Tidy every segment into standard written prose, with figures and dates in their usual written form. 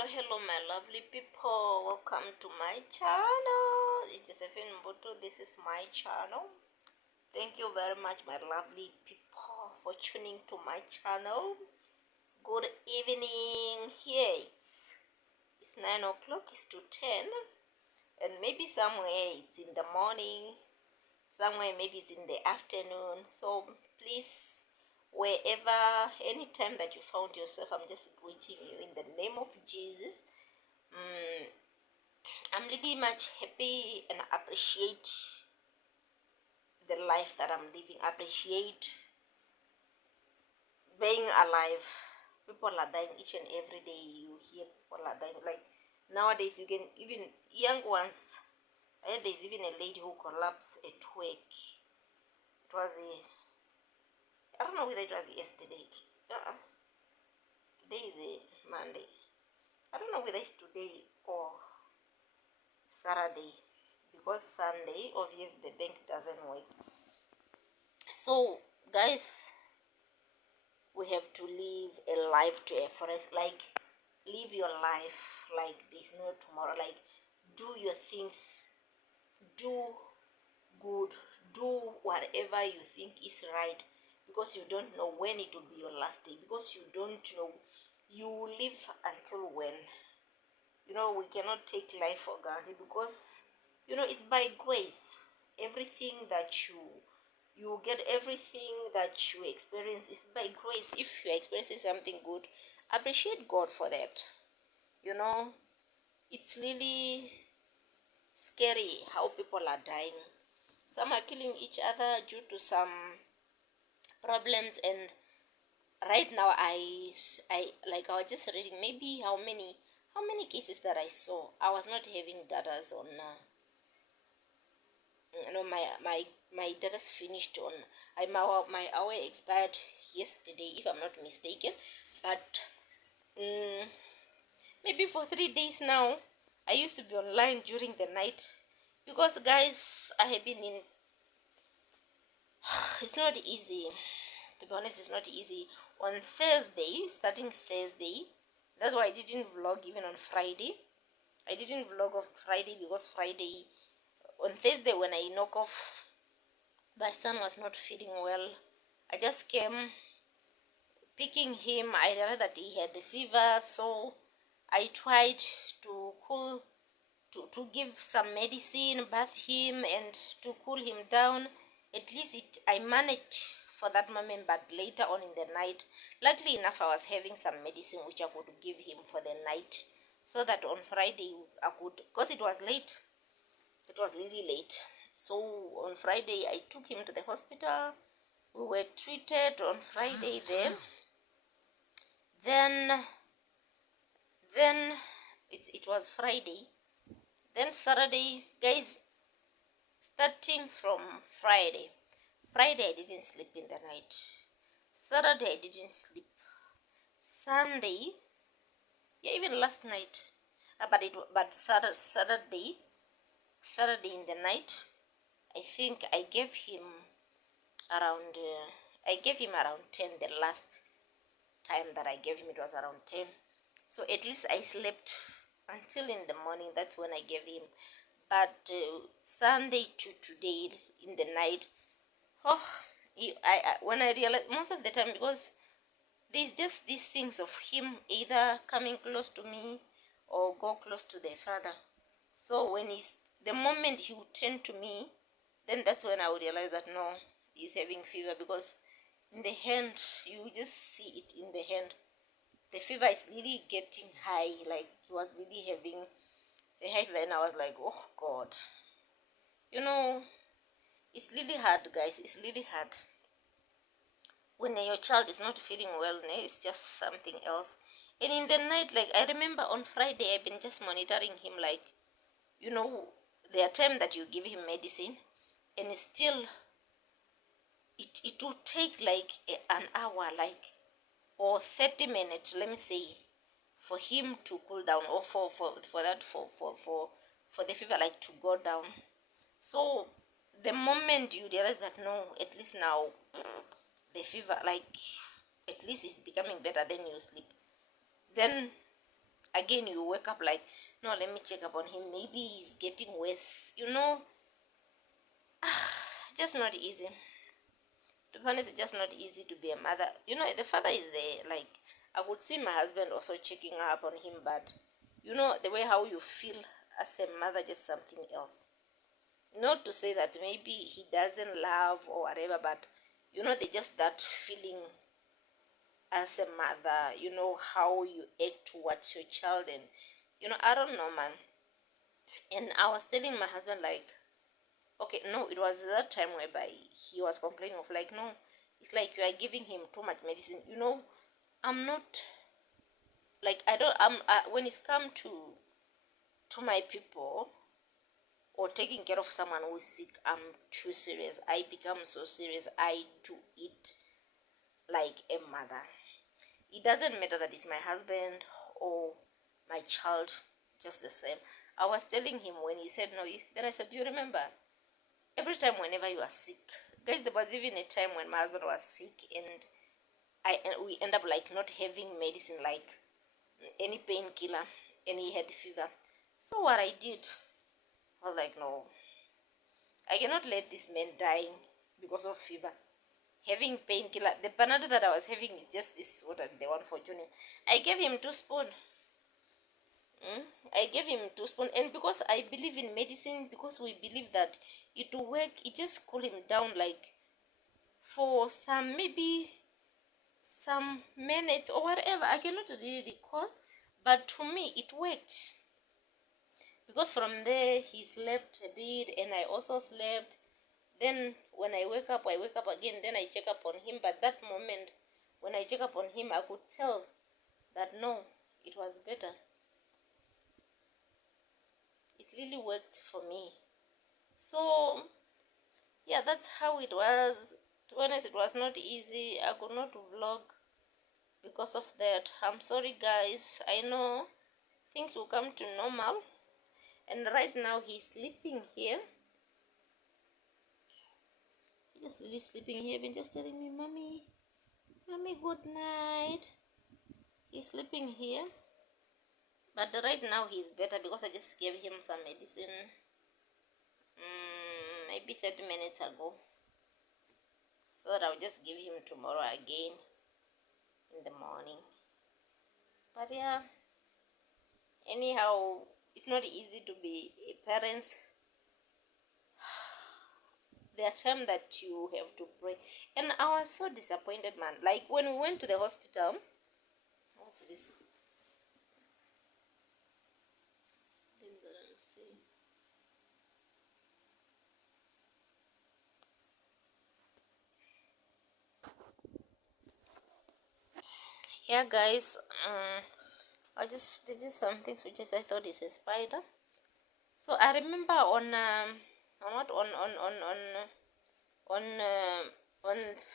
Hello, my lovely people. Welcome to my channel. It's Josephine Mbuto. This is my channel. Thank you very much, my lovely people, for tuning to my channel. Good evening. Here it's 9 o'clock. It's to 10, and maybe somewhere it's in the morning. Somewhere maybe it's in the afternoon. So please, wherever, anytime that you found yourself, I'm just greeting you in the name of Jesus. I'm really much happy and appreciate the life that I'm living. Appreciate being alive. People are dying each and every day. You hear people are dying. Like nowadays, you can even young ones. I heard there's even a lady who collapsed at work. It was I don't know whether it was yesterday. Today is a Monday. I don't know whether it's today or Saturday, because Sunday obviously the bank doesn't work. So guys, we have to live a life to a forest. Like live your life like there's no tomorrow. Like do your things, do good, do whatever you think is right, because you don't know when it will be your last day, because you don't know you will live until when. We cannot take life for granted, because it's by grace. Everything that you get, everything that you experience is by grace. If you're experiencing something good, appreciate God for that. It's really scary how people are dying. Some are killing each other due to some problems, and right now I was just reading maybe how many cases that I saw. I was not having data on my data's finished on my hour expired yesterday, if I'm not mistaken. But maybe for 3 days now I used to be online during the night, because guys, I have been in it's not easy, to be honest. It's not easy. On Thursday, starting Thursday, that's why I didn't vlog even on Friday. I didn't vlog on Friday because Friday, on Thursday when I knock off, my son was not feeling well. I just came picking him. I realized that he had the fever, so I tried to give some medicine, bath him, and to cool him down. At least I managed for that moment. But later on in the night, luckily enough, I was having some medicine which I could give him for the night, so that on Friday I could, because it was late. It was really late. So on Friday I took him to the hospital. We were treated on Friday there. Then it was Friday. Then Saturday, guys, starting from Friday I didn't sleep in the night. Saturday I didn't sleep. Sunday, yeah, even last night. But Saturday in the night, I think I gave him around 10. The last time that I gave him, it was around 10. So at least I slept until in the morning. That's when I gave him. But Sunday to today in the night, when I realized, most of the time, because there's just these things of him either coming close to me or go close to the father. So the moment he would turn to me, then that's when I would realize that no, he's having fever. Because in the hand, you just see it in the hand. The fever is really getting high. Like he was really having the high fever, and I was like, oh God. It's really hard, guys. It's really hard when your child is not feeling well. It's just something else. And in the night, like I remember on Friday, I've been just monitoring him. Like, there are times that you give him medicine, and it's still, it will take like an hour, like, or 30 minutes, let me say, for him to cool down, or for the fever like to go down. So the moment you realize that no, at least now the fever, like, at least is becoming better, then you sleep. Then again again you wake up like, no, let me check up on him, maybe he's getting worse, you know. Just not easy. To be honest, it's just not easy to be a mother. You know, the father is there. Like, I would see my husband also checking up on him, but you know, the way how you feel as a mother, just something else. Not to say that maybe he doesn't love or whatever, but you know, they just that feeling as a mother, you know, how you act towards your child, and you know, I don't know, man. And I was telling my husband, like, okay, no, it was that time whereby he was complaining of like, no, it's like you are giving him too much medicine. You know, I'm not like I don't. When it's come to my people or taking care of someone who is sick, I'm too serious. I become so serious. I do it like a mother. It doesn't matter that it's my husband or my child, just the same. I was telling him when he said no, then I said, do you remember? Every time whenever you are sick, guys, there was even a time when my husband was sick and we end up like not having medicine, like any painkiller, and he had fever. So what I did, I was like, no, I cannot let this man die because of fever. Having painkiller, the Panadol that I was having is just this water, the one for Junior. I gave him 2 spoons. I gave him 2 spoons, and because I believe in medicine, because we believe that it will work, it just cool him down like for some maybe some minutes or whatever. I cannot really recall, but to me it worked. Because from there he slept a bit and I also slept. Then when I wake up again, then I check up on him. But that moment when I check up on him, I could tell that no, it was better. It really worked for me. So yeah, that's how it was. To be honest, it was not easy. I could not vlog because of that. I'm sorry guys. I know things will come to normal. And right now he's sleeping here. He's just really sleeping here. Been just telling me, mommy, good night. He's sleeping here. But right now he's better because I just gave him some medicine maybe 30 minutes ago. So that I'll just give him tomorrow again in the morning. But yeah, anyhow, it's not easy to be a parent. There are times that you have to pray. And I was so disappointed, man. Like when we went to the hospital, what's this? Yeah guys, I just did some things which I thought is a spider. So I remember on what on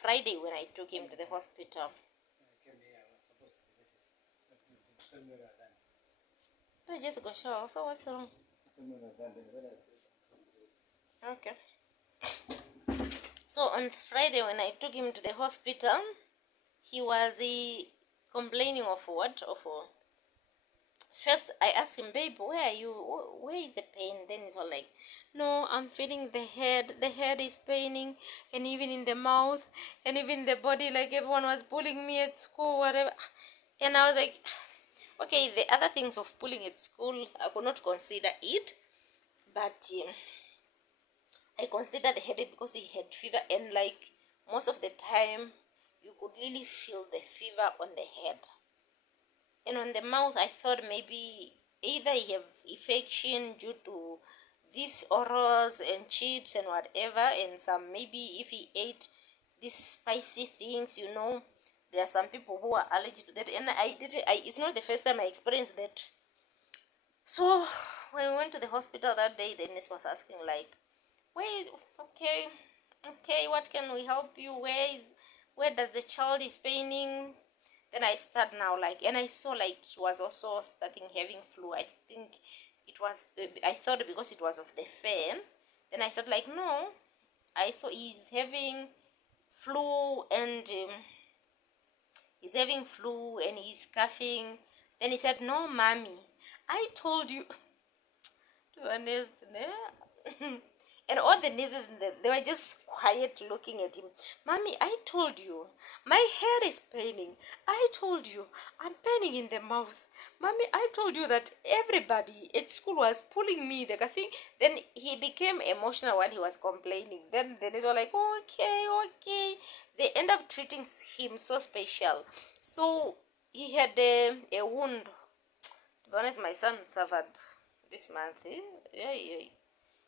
Friday when I took him to the hospital. I just go shower. So what's wrong? Okay. So on Friday when I took him to the hospital, he was complaining of what? First I asked him, babe, where are you? Where is the pain? Then he's all like, no, I'm feeling the head is paining, and even in the mouth, and even the body, like everyone was pulling me at school, whatever. And I was like, okay, the other things of pulling at school, I could not consider it, but I considered the headache because he had fever, and like most of the time, you could really feel the fever on the head. And on the mouth, I thought maybe either he have infection due to these orals and chips and whatever, and some maybe if he ate these spicy things, you know, there are some people who are allergic to that. And it's not the first time I experienced that. So when we went to the hospital that day, the nurse was asking like, wait, okay, what can we help you? Where does the child is paining? Then I start now like, and I saw like he was also starting having flu. I think it was, I thought because it was of the fan. Then I said like, no, I saw he's having flu and he's coughing. Then he said, no, mommy, I told you. To be honest, ne? And all the nieces, they were just quiet looking at him. Mommy, I told you. My hair is paining. I told you. I'm paining in the mouth. Mommy, I told you that everybody at school was pulling me. Like, I think then he became emotional while he was complaining. Then the nieces were like, okay, okay. They end up treating him so special. So he had a wound. To be honest, my son suffered this month. Yeah, yeah.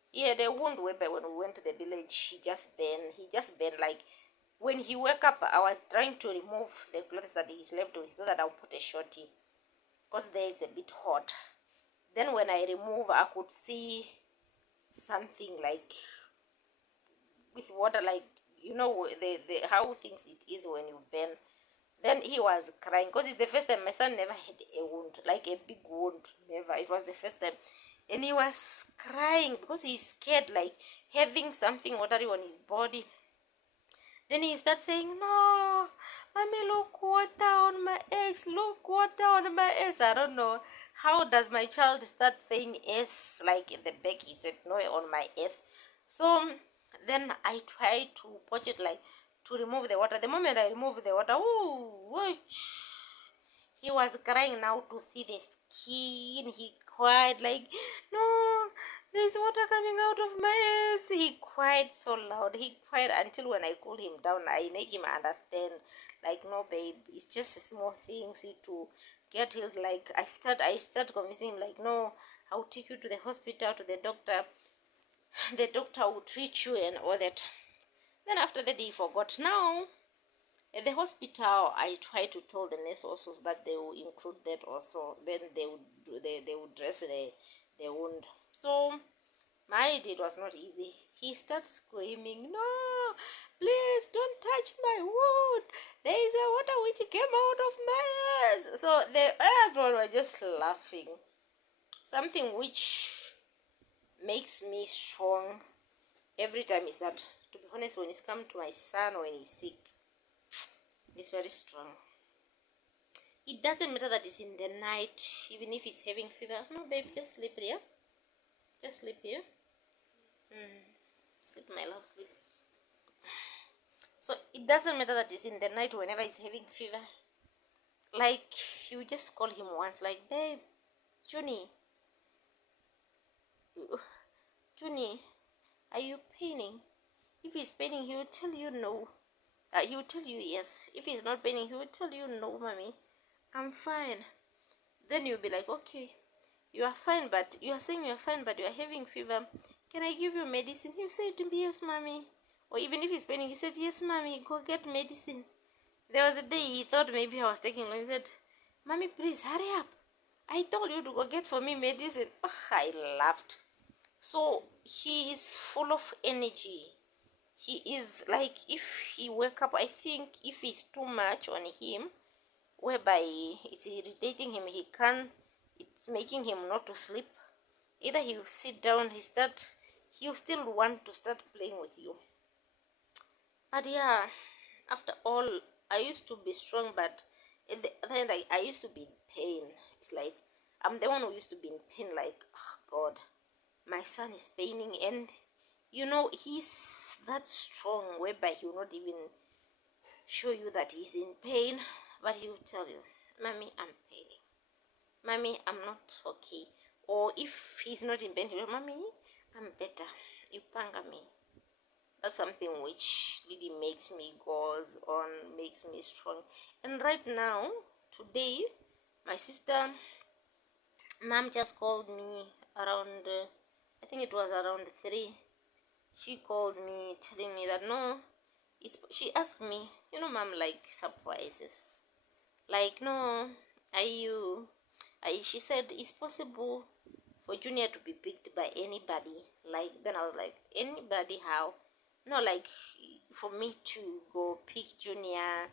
He had a wound whereby when we went to the village, he just bent like when he woke up, I was trying to remove the clothes that he slept with so that I'll put a shorty because there is a bit hot. Then when I remove, I could see something like with water, like the how things it is when you burn. Then he was crying because it's the first time my son never had a wound, like a big wound, never. It was the first time. And he was crying because he's scared, like having something watery on his body. Then he starts saying, no, mommy, look water on my eggs, look water on my eggs. I don't know. How does my child start saying S like in the back? He said no on my S. So then I tried to put it like to remove the water. The moment I remove the water, he was crying now to see the skin. He cried like, no, there's water coming out of my ears. He cried so loud. He cried until when I cool him down, I make him understand. Like, no, babe, it's just a small thing. See, to get healed. Like, I start convincing him, like, no, I'll take you to the hospital, to the doctor. The doctor will treat you and all that. Then after that, he forgot. Now, at the hospital, I try to tell the nurse also that they will include that also. Then they would dress the wound. So my deed was not easy. He starts screaming, no, please don't touch my wound. There is a water which came out of my ears. So everyone were just laughing. Something which makes me strong every time is that, to be honest, when it's come to my son or when he's sick, it's very strong. It doesn't matter that it's in the night, even if he's having fever. No, baby, just sleep here. Just sleep here. Sleep, my love, sleep. So it doesn't matter that it's in the night whenever he's having fever. Like, you just call him once, like, babe, Junie, are you paining? If he's paining, he will tell you no. He will tell you yes. If he's not paining, he will tell you no, mommy, I'm fine. Then you'll be like, okay, you are fine, but you are saying you are fine, but you are having fever. Can I give you medicine? He said to me, yes, mommy. Or even if he's paining, he said, yes, mommy, go get medicine. There was a day he thought maybe I was taking long. He said, mommy, please hurry up. I told you to go get for me medicine. Oh, I laughed. So he is full of energy. He is like, if he wake up, I think if it's too much on him, whereby it's irritating him, it's making him not to sleep. Either he will sit down, he will still want to start playing with you. But yeah, after all, I used to be strong, but at the other end, I used to be in pain. It's like I'm the one who used to be in pain, like, oh God, my son is paining, and he's that strong whereby he will not even show you that he's in pain, but he will tell you, mommy, I'm paining. Mommy, I'm not okay. Or if he's not in pain, he will, mommy, I'm better. You panga me. That's something which really makes me goes on, makes me strong. And right now, today, my sister, mom just called me around, I think it was around 3. She called me telling me that no, she asked me, mom like surprises. Like, no, she said, it's possible for Junior to be picked by anybody. Like, then I was like, anybody how? No, like, for me to go pick Junior,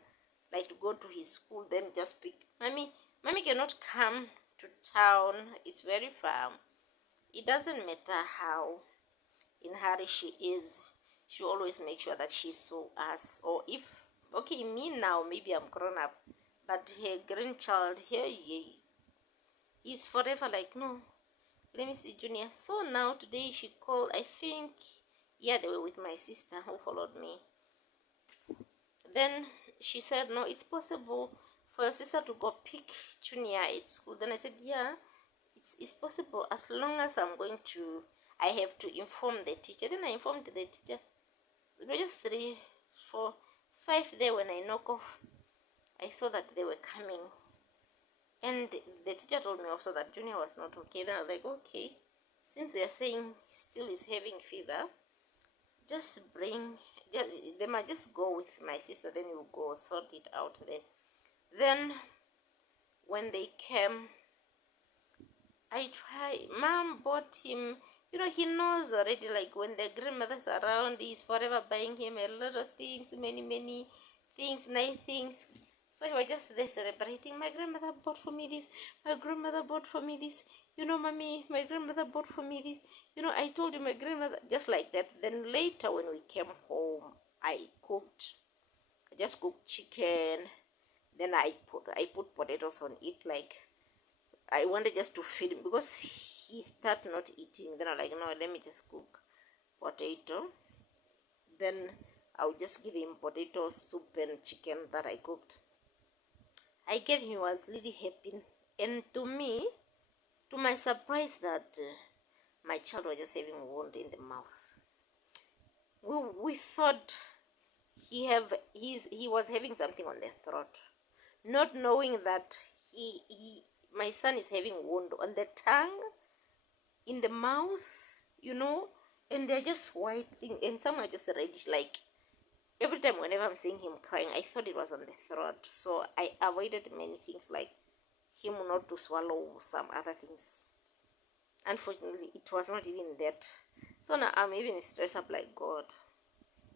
like to go to his school, then just pick. Mommy cannot come to town. It's very far. It doesn't matter how in hurry she is. She always makes sure that she saw us. Or if, okay, me now, maybe I'm grown up, but her grandchild here, he's forever like, no, let me see Junior. So now today she called, I think, yeah, they were with my sister who followed me. Then she said, no, it's possible for your sister to go pick Junior at school. Then I said, yeah, it's possible as long as I have to inform the teacher. Then I informed the teacher. It was just 3, 4, 5 there. When I knock off, I saw that they were coming. And the teacher told me also that Junior was not okay. Then I was like, okay, since they're saying still is having fever, they might just go with my sister, then you go sort it out there. Then when they came, Mom bought him, he knows already, like when the grandmother's around, he's forever buying him a lot of things, many things, nice things. So he was just there celebrating. My grandmother bought for me this. My grandmother bought for me this. Mommy, my grandmother bought for me this. I told you my grandmother, just like that. Then later when we came home, I just cooked chicken. Then I put potatoes on it. Like, I wanted just to feed him because he started not eating. Then I'm like, no, let me just cook potato. Then I'll just give him potato soup and chicken that I cooked. I gave him, was really happy. And to my surprise, that my child was just having a wound in the mouth. We thought he was having something on the throat, not knowing that my son is having a wound on the tongue, in the mouth, and they're just white thing, and some are just reddish. Like, every time whenever I'm seeing him crying, I thought it was on the throat. So I avoided many things, like him not to swallow some other things. Unfortunately, it was not even that. So now I'm even stressed up, like, God.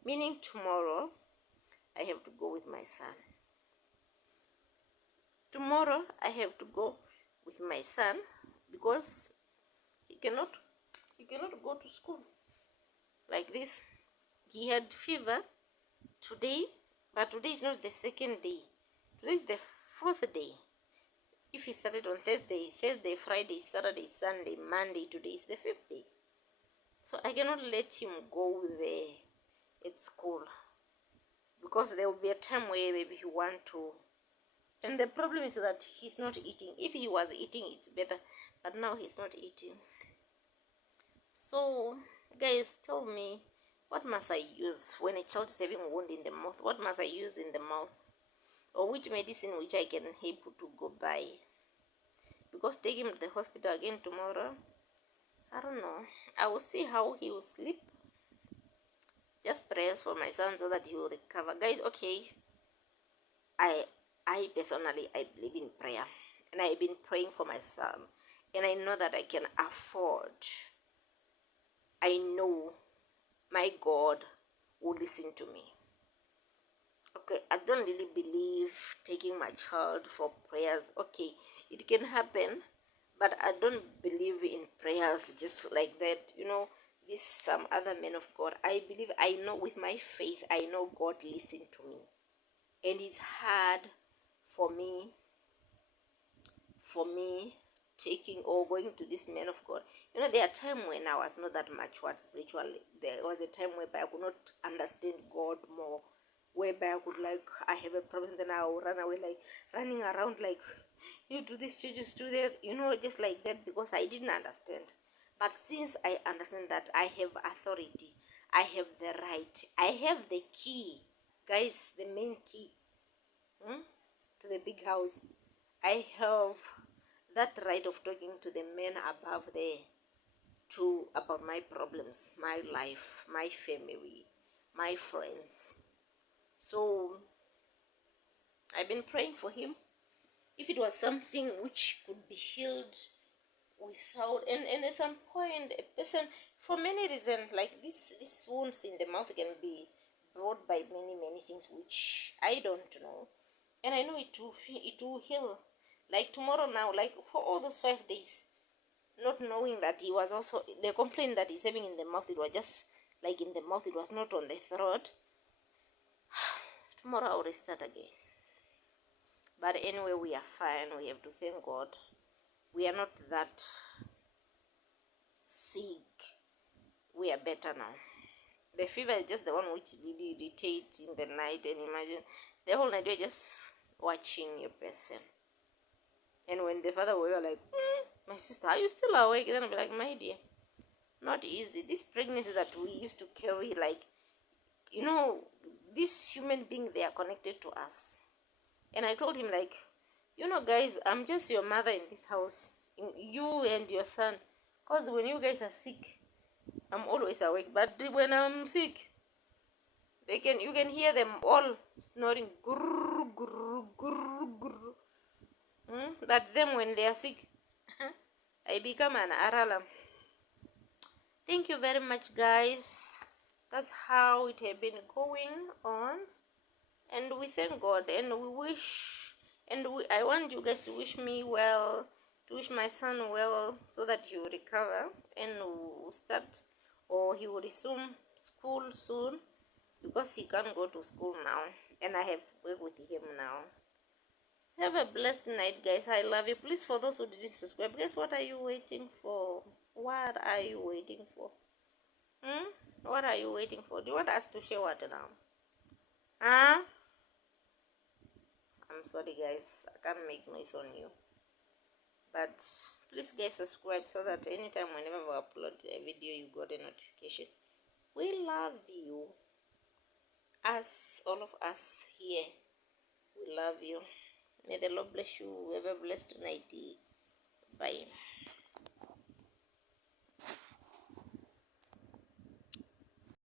Meaning tomorrow, I have to go with my son. Tomorrow, I have to go with my son because he cannot go to school like this. He had fever today, but today is not the second day. Today is the 4th day. If he started on Thursday, Friday, Saturday, Sunday, Monday, today is the 5th day. So I cannot let him go there at school, because there will be a time where maybe he want to. And the problem is that he's not eating. If he was eating, it's better, but now he's not eating. So guys, tell me, what must I use when a child is having a wound in the mouth? What must I use in the mouth? Or which medicine which I can help to go buy? Because take him to the hospital again tomorrow, I don't know. I will see how he will sleep. Just prayers for my son so that he will recover. Guys, okay, I personally, I believe in prayer. And I've been praying for my son. And I know that I can afford. I know my God will listen to me. Okay, I don't really believe taking my child for prayers. Okay, it can happen, but I don't believe in prayers just like that. This some other men of God. I know with my faith, I know God listened to me. And it's hard for me taking or going to this man of God. There are times when I was not that matured spiritually. There was a time whereby I could not understand God more, whereby I could, like, I have a problem, then I will run away, like running around, like, you do this, you just do that, just like that, because I didn't understand. But since I understand that I have authority, I have the right, I have the key, guys, the main key to the big house. I have that right of talking to the men above there about my problems, my life, my family, my friends. So I've been praying for him. If it was something which could be healed without, and at some point a person, for many reasons, like these wounds in the mouth can be brought by many things which I don't know, and I know it will heal. Like tomorrow now, like for all those 5 days, not knowing that he was also, the complaint that he's having in the mouth, it was just like in the mouth, it was not on the throat. Tomorrow I'll restart again. But anyway, we are fine. We have to thank God. we are not that sick. We are better now. The fever is just the one which really irritates in the night, and imagine the whole night you're just watching your person. And when the father will like, my sister, are you still awake? Then I'll be like, my dear, not easy. This pregnancy that we used to carry, like, you know, this human being, they are connected to us. And I told him, like, you know, guys, I'm just your mother in this house, you and your son. Because when you guys are sick, I'm always awake. But when I'm sick, you can hear them all snoring. Grrr, grrr, grrr, grrr. But them, when they are sick, I become an aralam. Thank you very much, guys. That's how it had been going on. And we thank God, and we wish, I want you guys to wish me well, to wish my son well, so that he will recover and will start, or he will resume school soon, because he can't go to school now, and I have to work with him now. Have a blessed night, guys. I love you. Please, for those who didn't subscribe, guys, what are you waiting for? What are you waiting for? What are you waiting for? Do you want us to share what now? Huh? I'm sorry, guys, I can't make noise on you, but please, guys, subscribe so that anytime whenever we upload a video, you got a notification. We love you, us, all of us here, we love you. May the Lord bless you. Have a blessed night. Bye.